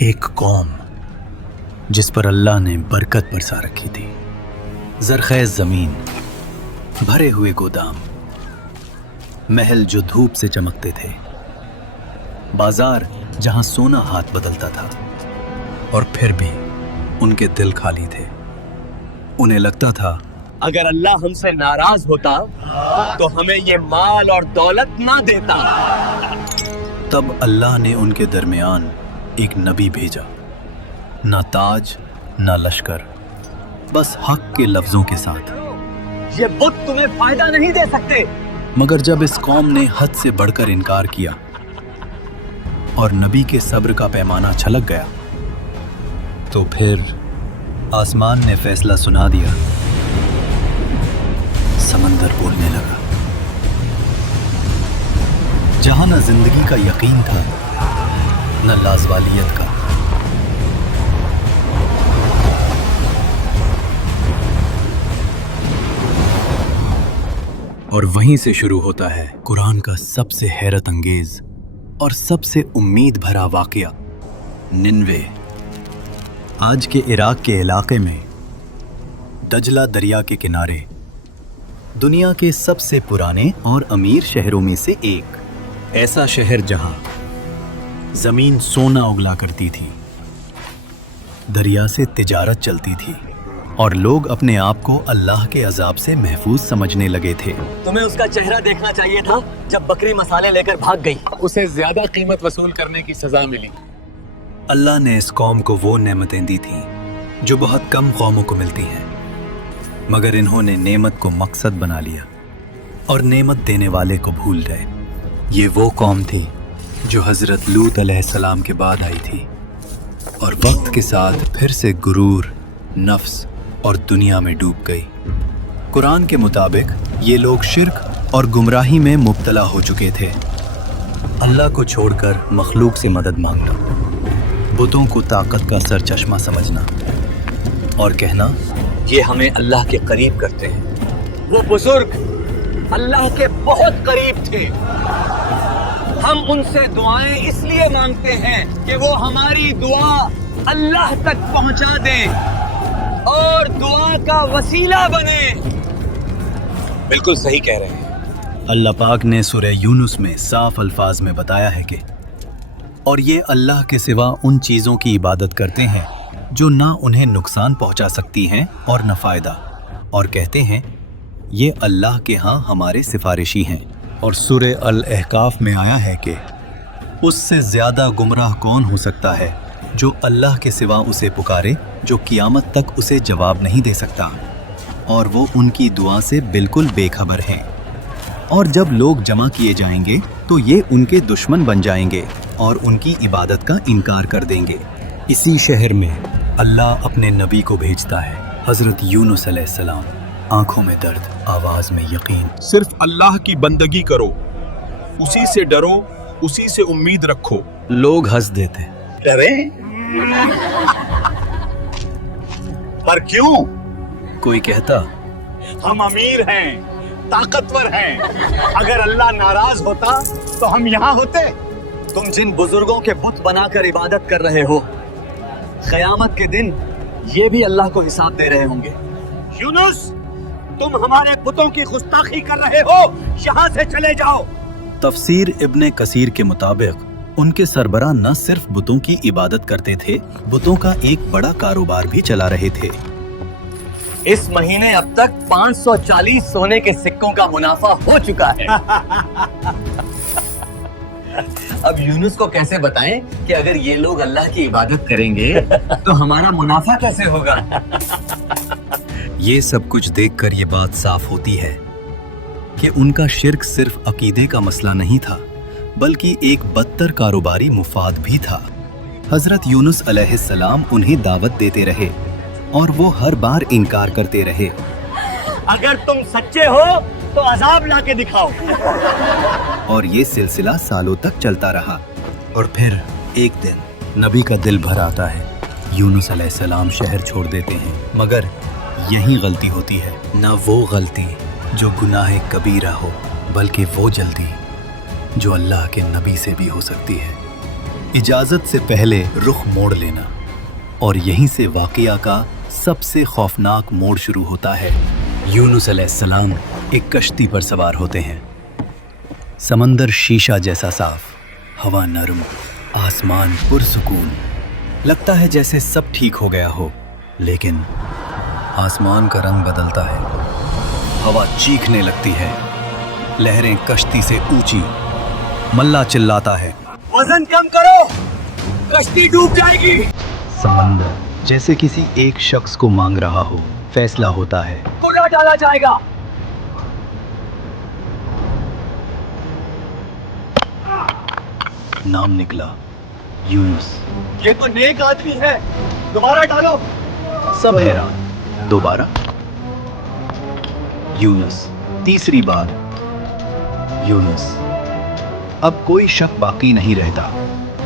ایک قوم جس پر اللہ نے برکت برسا رکھی تھی، زرخیز زمین، بھرے ہوئے گودام، محل جو دھوپ سے چمکتے تھے، بازار جہاں سونا ہاتھ بدلتا تھا، اور پھر بھی ان کے دل خالی تھے۔ انہیں لگتا تھا اگر اللہ ہم سے ناراض ہوتا تو ہمیں یہ مال اور دولت نہ دیتا۔ تب اللہ نے ان کے درمیان ایک نبی بھیجا، نہ تاج نہ لشکر، بس حق کے لفظوں کے ساتھ۔ یہ بت تمہیں فائدہ نہیں دے سکتے۔ مگر جب اس قوم نے حد سے بڑھ کر انکار کیا اور نبی کے صبر کا پیمانہ چھلک گیا، تو پھر آسمان نے فیصلہ سنا دیا، سمندر بولنے لگا۔ جہاں نہ زندگی کا یقین تھا، نہ لازوالیت کا، اور وہیں سے شروع ہوتا ہے قرآن کا سب سے حیرت انگیز اور سب سے امید بھرا واقعہ، ننوے۔ آج کے عراق کے علاقے میں دجلہ دریا کے کنارے دنیا کے سب سے پرانے اور امیر شہروں میں سے ایک، ایسا شہر جہاں زمین سونا اگلا کرتی تھی، دریا سے تجارت چلتی تھی، اور لوگ اپنے آپ کو اللہ کے عذاب سے محفوظ سمجھنے لگے تھے۔ تمہیں اس کا چہرہ دیکھنا چاہیے تھا جب بکری مسالے لے کر بھاگ گئی۔ اسے زیادہ قیمت وصول کرنے کی سزا ملی۔ اللہ نے اس قوم کو وہ نعمتیں دی تھیں جو بہت کم قوموں کو ملتی ہیں، مگر انہوں نے نعمت کو مقصد بنا لیا اور نعمت دینے والے کو بھول گئے۔ یہ وہ قوم تھی جو حضرت لوط علیہ السلام کے بعد آئی تھی، اور وقت کے ساتھ پھر سے غرور، نفس اور دنیا میں ڈوب گئی۔ قرآن کے مطابق یہ لوگ شرک اور گمراہی میں مبتلا ہو چکے تھے۔ اللہ کو چھوڑ کر مخلوق سے مدد مانگنا، بتوں کو طاقت کا سر چشمہ سمجھنا، اور کہنا یہ ہمیں اللہ کے قریب کرتے ہیں۔ وہ بزرگ اللہ کے بہت قریب تھے۔ ہم ان سے دعائیں اس لیے مانگتے ہیں کہ وہ ہماری دعا اللہ تک پہنچا دیں اور دعا کا وسیلہ بنے۔ بالکل صحیح کہہ رہے ہیں۔ اللہ پاک نے سورہ یونس میں صاف الفاظ میں بتایا ہے کہ اور یہ اللہ کے سوا ان چیزوں کی عبادت کرتے ہیں جو نہ انہیں نقصان پہنچا سکتی ہیں اور نہ فائدہ، اور کہتے ہیں یہ اللہ کے ہاں ہمارے سفارشی ہیں۔ اور سورہ الاحقاف میں آیا ہے کہ اس سے زیادہ گمراہ کون ہو سکتا ہے جو اللہ کے سوا اسے پکارے، جو قیامت تک اسے جواب نہیں دے سکتا، اور وہ ان کی دعا سے بالکل بے خبر ہیں۔ اور جب لوگ جمع کیے جائیں گے تو یہ ان کے دشمن بن جائیں گے اور ان کی عبادت کا انکار کر دیں گے۔ اسی شہر میں اللہ اپنے نبی کو بھیجتا ہے، حضرت یونس علیہ السلام۔ آنکھوں میں درد، آواز میں یقین۔ صرف اللہ کی بندگی کرو، اسی سے ڈرو، اسی سے امید رکھو۔ لوگ ہنس دیتے، ڈرے؟ پر کیوں؟ کوئی کہتا ہم امیر ہیں، طاقتور ہیں، اگر اللہ ناراض ہوتا تو ہم یہاں ہوتے۔ تم جن بزرگوں کے بت بنا کر عبادت کر رہے ہو، قیامت کے دن یہ بھی اللہ کو حساب دے رہے ہوں گے۔ یونس، تم ہمارے بتوں کی گستاخی کر رہے ہو، یہاں سے چلے جاؤ۔ تفسیر ابن کثیر کے مطابق ان کے سربراہ نہ صرف بتوں کی عبادت کرتے تھے، بتوں کا ایک بڑا کاروبار بھی چلا رہے تھے۔ اس مہینے اب تک 540 سونے کے سکوں کا منافع ہو چکا ہے۔ اب یونس کو کیسے بتائیں کہ اگر یہ لوگ اللہ کی عبادت کریں گے تو ہمارا منافع کیسے ہوگا؟ یہ سب کچھ دیکھ کر یہ بات صاف ہوتی ہے کہ ان کا شرک صرف عقیدے کا مسئلہ نہیں تھا، بلکہ ایک بدتر کاروباری مفاد بھی تھا۔ حضرت یونس علیہ السلام انہیں دعوت دیتے رہے اور وہ ہر بار انکار کرتے رہے۔ اگر تم سچے ہو تو عذاب لا کے دکھاؤ۔ اور یہ سلسلہ سالوں تک چلتا رہا، اور پھر ایک دن نبی کا دل بھر آتا ہے، یونس علیہ السلام شہر چھوڑ دیتے ہیں۔ مگر یہی غلطی ہوتی ہے، نہ وہ غلطی جو گناہ کبیرہ ہو، بلکہ وہ جلدی جو اللہ کے نبی سے بھی ہو سکتی ہے۔ इजाजत से पहले रुख मोड़ लेना। और यहीं से वाकया का सबसे खौफनाक मोड़ शुरू होता है। यूनुस अलैहिस्सलाम एक कश्ती पर सवार होते हैं। समंदर शीशा जैसा साफ, हवा नरम, आसमान पुरसुकून। लगता है जैसे सब ठीक हो गया हो, लेकिन आसमान का रंग बदलता है, हवा चीखने लगती है, लहरें कश्ती से ऊंची। मल्ला चिल्लाता है, वजन कम करो, कश्ती डूब जाएगी। समंदर जैसे किसी एक शख्स को मांग रहा हो। फैसला होता है, उड़ा डाला जाएगा। नाम निकला यूनुस। ये तो नेक आदमी है, दोबारा डालो। सब हैरान। दोबारा यूनुस, तीसरी बार यूनुस। अब कोई शक बाकी नहीं रहता।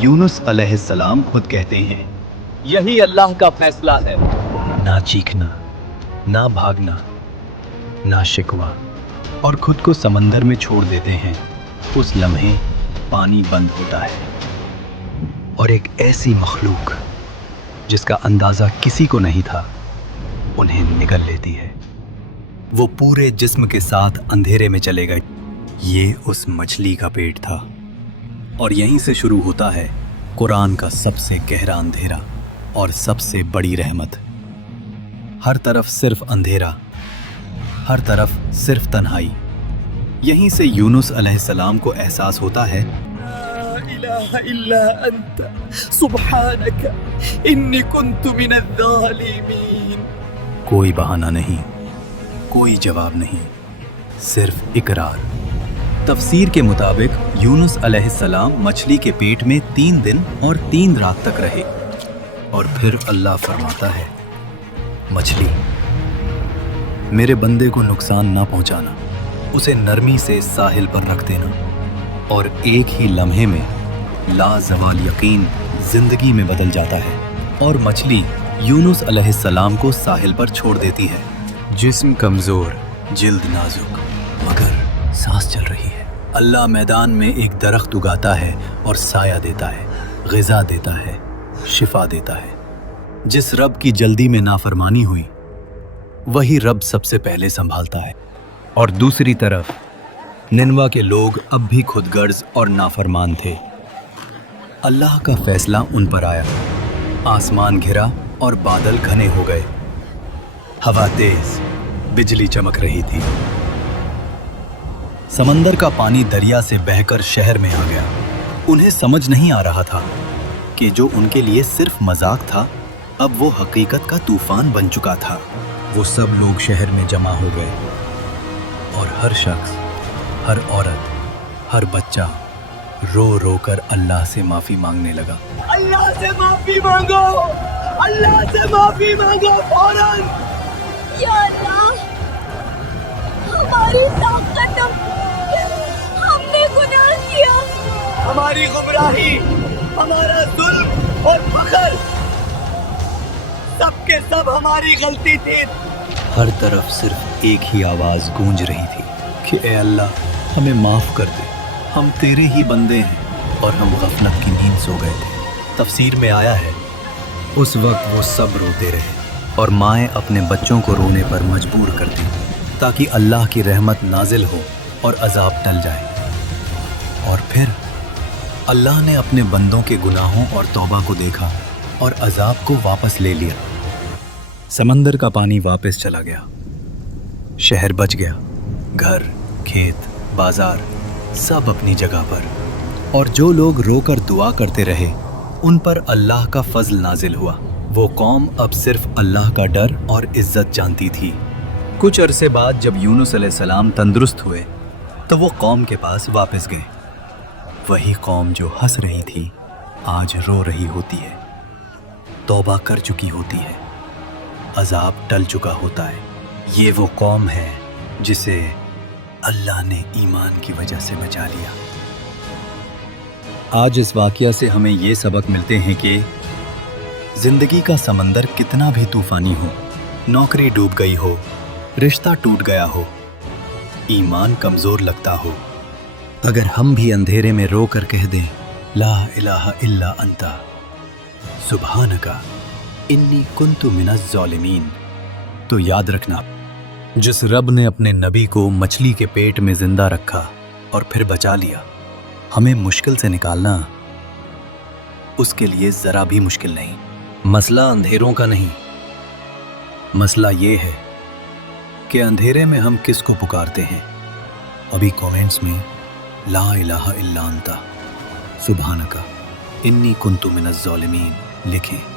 यूनुस अलैहिस्सलाम खुद कहते हैं, यही अल्लाह का फैसला है। ना चीखना, ना भागना, ना शिकवा, और खुद को समंदर में छोड़ देते हैं। उस लम्हे पानी बंद होता है और एक ऐसी मखलूक जिसका अंदाजा किसी को नहीं था उन्हें निगल लेती है। वो पूरे जिस्म के साथ अंधेरे में चले गए। ये उस मछली का पेट था। और यहीं से शुरू होता है कुरान का सबसे गहरा अंधेरा और सबसे बड़ी रहमत। हर तरफ सिर्फ अंधेरा, हर तरफ सिर्फ तन्हाई। यहीं से यूनुस अलैहिस्सलाम को एहसास होता है, इलाहा इल्ला अंत सुब्हानका इन्नी कुन्तु मिनज़्ज़ालिमीन। कोई बहाना नहीं, कोई जवाब नहीं, सिर्फ इकरार। तफसीर के मुताबिक यूनुस अलैहिस्सलाम मछली के पेट में 3 दिन और 3 रात तक रहे। और फिर अल्लाह फरमाता है, मछली, मेरे बंदे को नुकसान ना पहुंचाना, उसे नरमी से साहिल पर रख देना। और एक ही लम्हे में लाजवाल यकीन जिंदगी में बदल जाता है और मछली यूनुस अलैहिस्सलाम को साहिल पर छोड़ देती है। जिस्म कमजोर, जिल्द नाजुक, मगर सांस चल रही है। अल्लाह मैदान में एक दरख्त उगाता है और साया देता है, ग़िज़ा देता है, शिफा देता है। जिस रब की जल्दी में नाफरमानी हुई, वही रब सबसे पहले संभालता है। और दूसरी तरफ निनवा के लोग अब भी खुदगर्ज और नाफरमान थे। अल्लाह का फैसला उन पर आया। आसमान घिरा और बादल घने हो गए। हवा तेज, बिजली चमक रही थी। समंदर का पानी दरिया से बहकर शहर में आ गया। उन्हें समझ नहीं आ रहा था कि जो उनके लिए सिर्फ मजाक था, अब वो हकीकत का तूफान बन चुका था। वो सब लोग शहर में जमा हो गए और हर शख्स, हर औरत, हर बच्चा रो रो कर अल्लाह से माफी मांगने लगा। अल्लाह से माफी मांगो, अल्लाह से माफी मांगो फौरन। या अल्लाह, हमारी ताकत, हमने गुनाह किया। हमारी गुमराही, हमारा जुल्म और फखर, सब के सब हमारी गलती थी। हर तरफ सिर्फ एक ही आवाज गूंज रही थी कि ए अल्लाह, हमें माफ कर दे, हम तेरे ही बंदे हैं और हम गफलत की नींद सो गए थे। तफसीर में आया है, उस वक्त वो सब रोते रहे और माएँ अपने बच्चों को रोने पर मजबूर करती ताकि अल्लाह की रहमत नाजिल हो और अजाब टल जाए। और फिर अल्लाह ने अपने बंदों के गुनाहों और तौबा को देखा और अजाब को वापस ले लिया। समंदर का पानी वापस चला गया, शहर बच गया, घर, खेत, बाजार सब अपनी जगह पर। और जो लोग रोकर दुआ करते रहे, उन पर अल्लाह का फजल नाजिल हुआ। वो कौम अब सिर्फ अल्लाह का डर और इज्जत जानती थी। कुछ अरसे बाद जब यूनुस अलैहिस्सलाम तंदुरुस्त हुए तो वो कौम के पास वापस गए। वही कौम जो हंस रही थी आज रो रही होती है, तौबा कर चुकी होती है, अजाब टल चुका होता है। ये वो कौम है जिसे अल्लाह ने ईमान की वजह से बचा लिया। आज इस वाक़या से हमें ये सबक मिलते हैं कि जिंदगी का समंदर कितना भी तूफानी हो, नौकरी डूब गई हो, रिश्ता टूट गया हो, ईमान कमज़ोर लगता हो, अगर हम भी अंधेरे में रो कर कह दें ला इलाहा इल्ला अंता सुब्हानका इन्नी कुन्तु मिनज़ ज़ालिमीन। तो याद रखना, जिस रब ने अपने नबी को मछली के पेट में जिंदा रखा और फिर बचा लिया, हमें मुश्किल से निकालना उसके लिए जरा भी मुश्किल नहीं। मसला अंधेरों का नहीं, मसला ये है कि अंधेरे में हम किसको पुकारते हैं। अभी कमेंट्स में ला इलाहा इल्ला अंता सुब्हानका इन्नी कुन्तु मिनज़ ज़ालिमीन लिखें।